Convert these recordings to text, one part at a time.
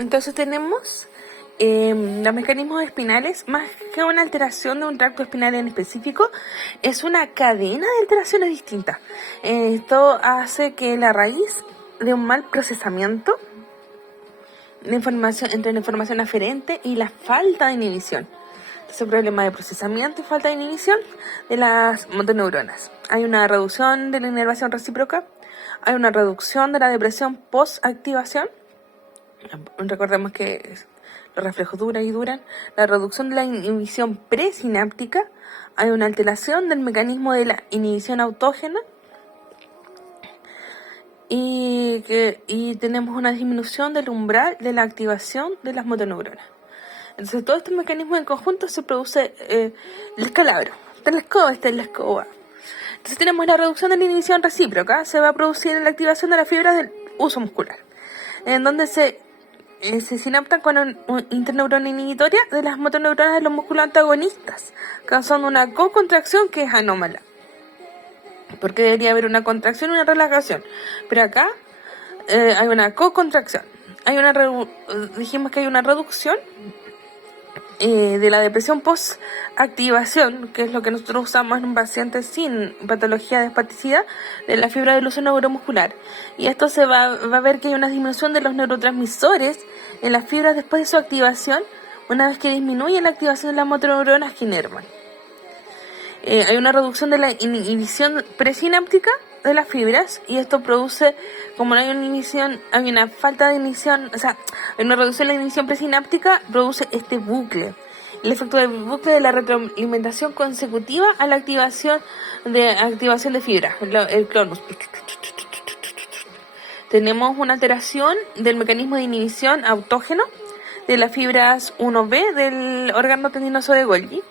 Entonces tenemos los mecanismos espinales, más que una alteración de un tracto espinal en específico, es una cadena de alteraciones distintas. Esto hace que la raíz de un mal procesamiento de información, entre la información aferente y la falta de inhibición. Entonces, problema de procesamiento y falta de inhibición de las motoneuronas. Hay una reducción de la inervación recíproca, hay una reducción de la depresión post-activación. Recordemos que los reflejos duran, la reducción de la inhibición presináptica, hay una alteración del mecanismo de la inhibición autógena y tenemos una disminución del umbral de la activación de las motoneuronas. Entonces, todos estos mecanismos en conjunto se produce el escalabro. Está en la escoba. Entonces, tenemos la reducción de la inhibición recíproca, se va a producir en la activación de las fibras del uso muscular, en donde se sinaptan con una interneurona inhibitoria de las motoneuronas de los músculos antagonistas, causando una co-contracción que es anómala. Porque debería haber una contracción y una relajación. Pero acá hay una co-contracción. Dijimos que hay una reducción de la depresión post-activación, que es lo que nosotros usamos en un paciente sin patología de espasticidad, de la fibra del uso neuromuscular. Y esto se va a ver que hay una disminución de los neurotransmisores en las fibras después de su activación, una vez que disminuye la activación de las motoneuronas que inervan. Hay una reducción de la inhibición presináptica de las fibras, y esto produce, como no hay una inhibición, hay una falta de inhibición, o sea, hay una reducción de la inhibición presináptica, produce este bucle. El efecto del bucle de la retroalimentación consecutiva a la activación de fibras, el clonus. Tenemos una alteración del mecanismo de inhibición autógeno de las fibras 1B del órgano tendinoso de Golgi,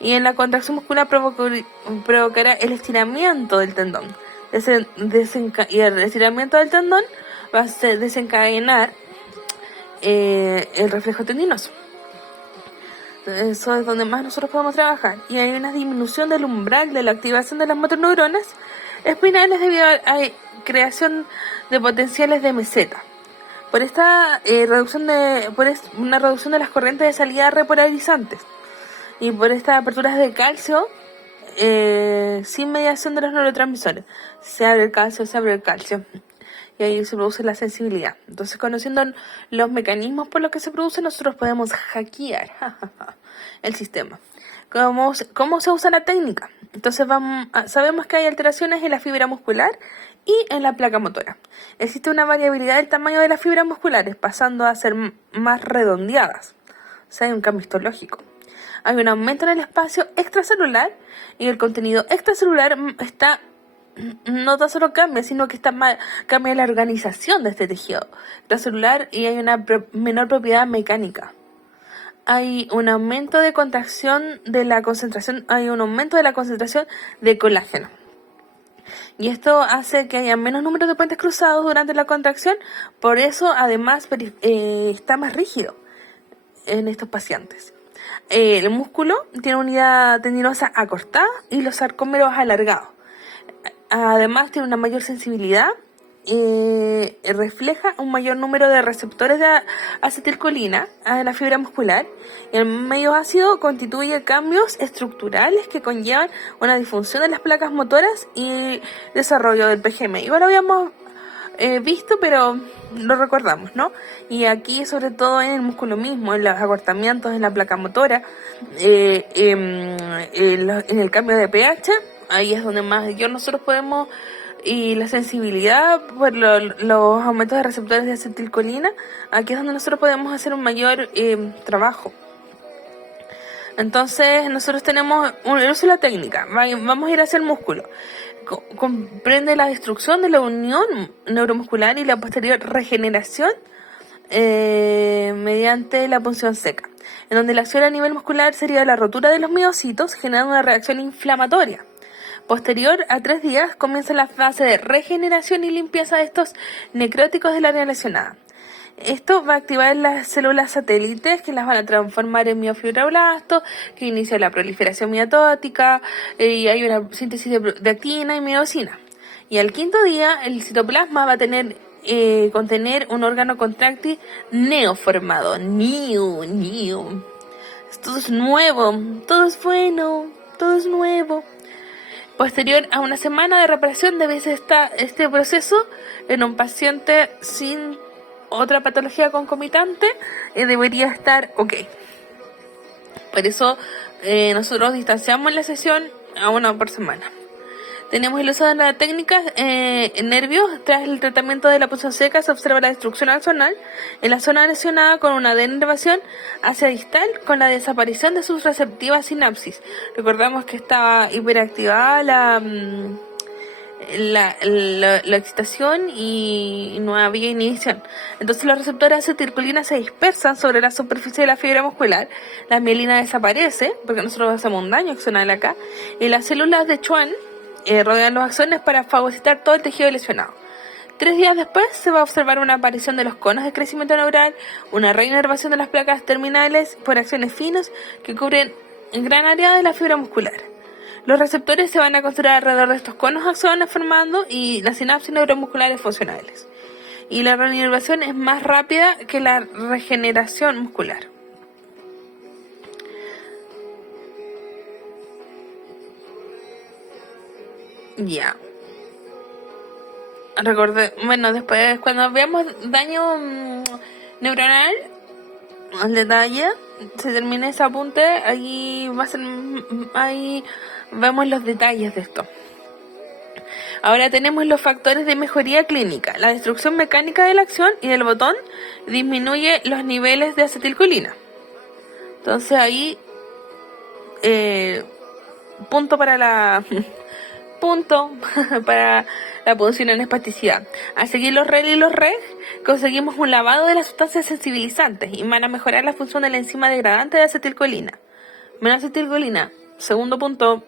y en la contracción muscular provocará el estiramiento del tendón. Y el estiramiento del tendón va a desencadenar el reflejo tendinoso. Eso es donde más nosotros podemos trabajar. Y hay una disminución del umbral de la activación de las motoneuronas espinales debido a creación de potenciales de meseta. Por esta una reducción de las corrientes de salida repolarizantes y por estas aperturas de calcio sin mediación de los neurotransmisores. Se abre el calcio y ahí se produce la sensibilidad. Entonces, conociendo los mecanismos por los que se produce, nosotros podemos hackear el sistema. ¿Cómo se usa la técnica? Entonces sabemos que hay alteraciones en la fibra muscular y en la placa motora. Existe una variabilidad del tamaño de las fibras musculares, pasando a ser más redondeadas. O sea, hay un cambio histológico. Hay un aumento en el espacio extracelular, y el contenido extracelular no tan solo cambia, sino que cambia la organización de este tejido extracelular, y hay una menor propiedad mecánica. Hay un aumento de contracción de la concentración, hay un aumento de la concentración de colágeno. Y esto hace que haya menos número de puentes cruzados durante la contracción, por eso además está más rígido en estos pacientes. El músculo tiene unidad tendinosa acortada y los sarcómeros alargados. Además tiene una mayor sensibilidad, refleja un mayor número de receptores de acetilcolina a la fibra muscular, y el medio ácido constituye cambios estructurales que conllevan una disfunción de las placas motoras y desarrollo del PGM. Igual lo habíamos visto, pero lo recordamos, ¿no? Y aquí, sobre todo en el músculo mismo, en los acortamientos en la placa motora, en el cambio de pH, ahí es donde nosotros podemos, y la sensibilidad por los aumentos de receptores de acetilcolina, aquí es donde nosotros podemos hacer un mayor trabajo. Entonces, nosotros tenemos el uso de la técnica. Vamos a ir hacia el músculo. Comprende la destrucción de la unión neuromuscular y la posterior regeneración mediante la punción seca, en donde la acción a nivel muscular sería la rotura de los miocitos, generando una reacción inflamatoria. Posterior a 3 días comienza la fase de regeneración y limpieza de estos necróticos del área lesionada. Esto va a activar las células satélites, que las van a transformar en miofibroblastos, que inicia la proliferación miotótica, y hay una síntesis de actina y miosina. Y al 5.º día el citoplasma va a tener contener un órgano contráctil neoformado. New. Todo es nuevo, todo es bueno, todo es nuevo. Posterior a una semana de reparación debe estar este proceso en un paciente sin otra patología concomitante, debería estar ok. Por eso nosotros distanciamos la sesión a una por semana. Tenemos el uso de la técnica en nervios. Tras el tratamiento de la punción seca se observa la destrucción axonal en la zona lesionada con una denervación hacia distal con la desaparición de sus receptivas sinapsis. Recordamos que estaba hiperactivada la excitación y no había inhibición. Entonces los receptores de acetilcolina se dispersan sobre la superficie de la fibra muscular, la mielina desaparece, porque nosotros hacemos un daño axonal acá, y las células de Schwann rodean los axones para fagocitar todo el tejido lesionado. 3 días después se va a observar una aparición de los conos de crecimiento neural, una reinervación de las placas terminales por axones finos que cubren gran área de la fibra muscular. Los receptores se van a construir alrededor de estos conos axones formando y las sinapsis neuromusculares funcionales. Y la reinervación es más rápida que la regeneración muscular. Ya. Bueno, después cuando veamos daño neuronal, al detalle, se termina ese apunte, ahí vemos los detalles de esto. Ahora tenemos los factores de mejoría clínica. La destrucción mecánica de la acción y del botón disminuye los niveles de acetilcolina. Entonces ahí, punto para la punción en espasticidad. Al seguir los REL y los REG, conseguimos un lavado de las sustancias sensibilizantes y van a mejorar la función de la enzima degradante de acetilcolina. Menos acetilcolina. Segundo punto,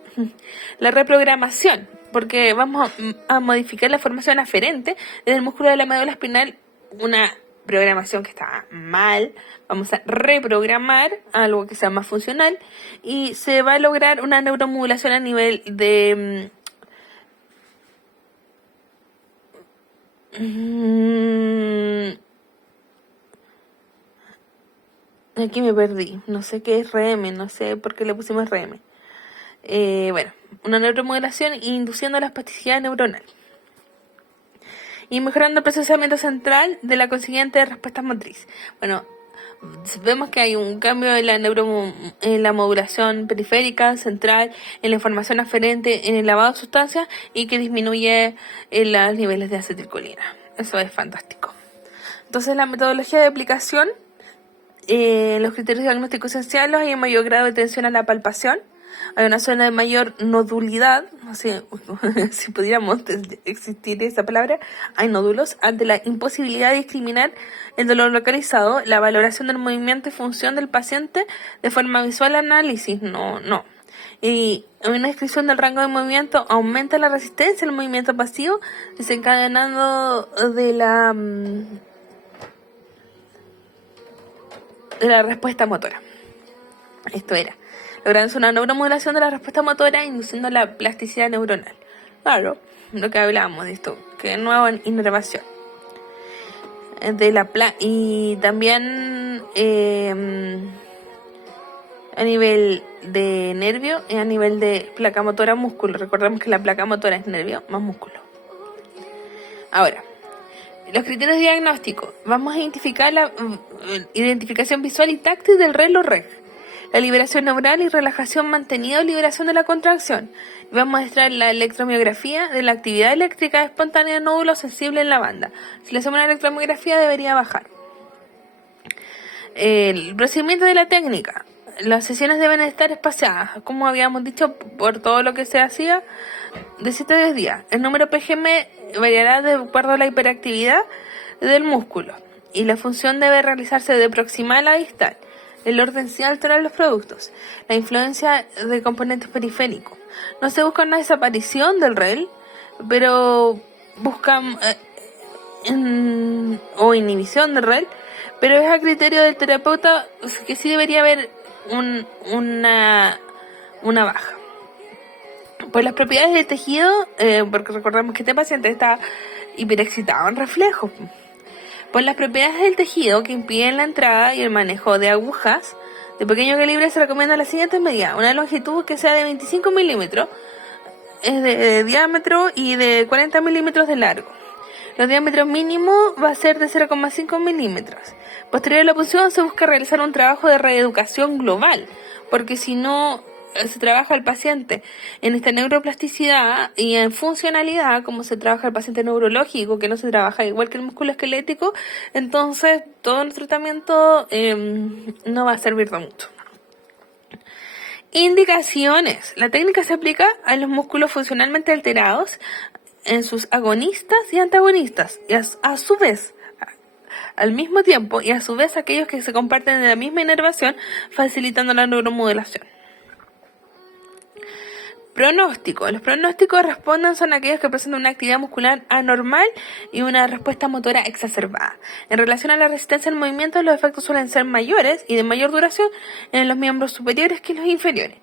la reprogramación, porque vamos a modificar la formación aferente desde el músculo de la médula espinal, una programación que está mal, vamos a reprogramar algo que sea más funcional y se va a lograr una neuromodulación a nivel de aquí me perdí, no sé qué es RM, no sé por qué le pusimos RM. Bueno, una neuromodulación induciendo la espasticidad neuronal y mejorando el procesamiento central de la consiguiente respuesta motriz. Bueno, vemos que hay un cambio en la modulación periférica, central, en la información aferente, en el lavado de sustancias y que disminuye los niveles de acetilcolina. Eso es fantástico. Entonces, la metodología de aplicación, los criterios diagnósticos esenciales, hay un mayor grado de tensión a la palpación, hay una zona de mayor nodulidad, no sé si pudiéramos existir esa palabra, hay nódulos, ante la imposibilidad de discriminar el dolor localizado, la valoración del movimiento y función del paciente de forma visual análisis, no. Y una descripción del rango de movimiento aumenta la resistencia al movimiento pasivo, desencadenando de la respuesta motora. Esto era logrando una neuromodulación de la respuesta motora induciendo la plasticidad neuronal. Claro, lo que hablábamos de esto, que nueva inervación. Y también a nivel de nervio y a nivel de placa motora músculo. Recordemos que la placa motora es nervio más músculo. Ahora, los criterios diagnósticos. Vamos a identificar la identificación visual y táctil del REL o REG. La liberación neural y relajación mantenida o liberación de la contracción. Vamos a mostrar la electromiografía de la actividad eléctrica espontánea de nódulos sensibles en la banda. Si le hacemos una electromiografía debería bajar. El procedimiento de la técnica. Las sesiones deben estar espaciadas, como habíamos dicho, por todo lo que se hacía, de 7 a 10 días. El número PGM variará de acuerdo a la hiperactividad del músculo y la función debe realizarse de proximal a distal. El orden sin alterar los productos. La influencia de componentes periféricos. No se busca una desaparición del REL, pero buscan o inhibición del REL, pero es a criterio del terapeuta que sí debería haber una baja. Por las propiedades del tejido, porque recordamos que este paciente está hiperexcitado en reflejos. Por las propiedades del tejido que impiden la entrada y el manejo de agujas de pequeño calibre, se recomienda la siguiente medida: una longitud que sea de 25 milímetros de diámetro y de 40 milímetros de largo. Los diámetros mínimos va a ser de 0,5 milímetros. Posterior a la punción se busca realizar un trabajo de reeducación global, porque si no se trabaja al paciente en esta neuroplasticidad y en funcionalidad, como se trabaja el paciente neurológico, que no se trabaja igual que el músculo esquelético, entonces todo nuestro tratamiento no va a servir de mucho. Indicaciones. La técnica se aplica a los músculos funcionalmente alterados en sus agonistas y antagonistas, y a su vez, al mismo tiempo, y a su vez aquellos que se comparten de la misma inervación, facilitando la neuromodulación. Pronóstico. Los pronósticos son aquellos que presentan una actividad muscular anormal y una respuesta motora exacerbada. En relación a la resistencia al movimiento, los efectos suelen ser mayores y de mayor duración en los miembros superiores que en los inferiores.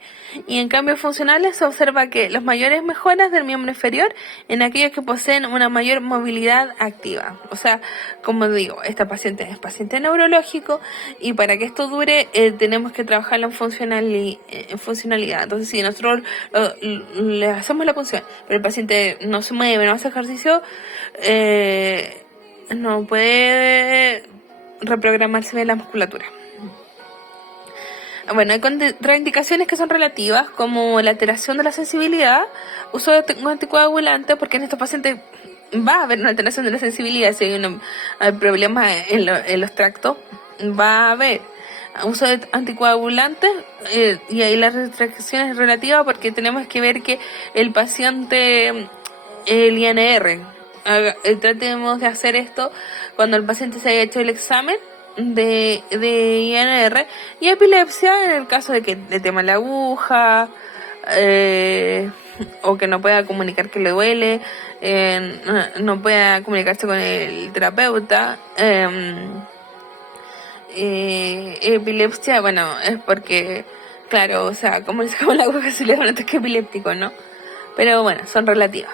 Y en cambios funcionales se observa que los mayores mejoras del miembro inferior en aquellos que poseen una mayor movilidad activa. O sea, como digo, esta paciente es paciente neurológico y para que esto dure tenemos que trabajarlo en funcionalidad. Entonces, si nosotros le hacemos la punción, pero el paciente no se mueve, no hace ejercicio, no puede reprogramarse bien la musculatura. Bueno, hay contraindicaciones que son relativas, como la alteración de la sensibilidad, uso de anticoagulantes, porque en estos pacientes va a haber una alteración de la sensibilidad. Si hay problemas en los tractos, va a haber uso de anticoagulantes, y ahí la restricción es relativa porque tenemos que ver que el paciente, el INR, tratemos de hacer esto cuando el paciente se haya hecho el examen de INR, y epilepsia en el caso de que le tema la aguja, o que no pueda comunicar que le duele, no pueda comunicarse con el terapeuta. Epilepsia, bueno, es porque, claro, o sea, como le sacamos la aguja se le da un ataque epiléptico, ¿no? Pero bueno, son relativas.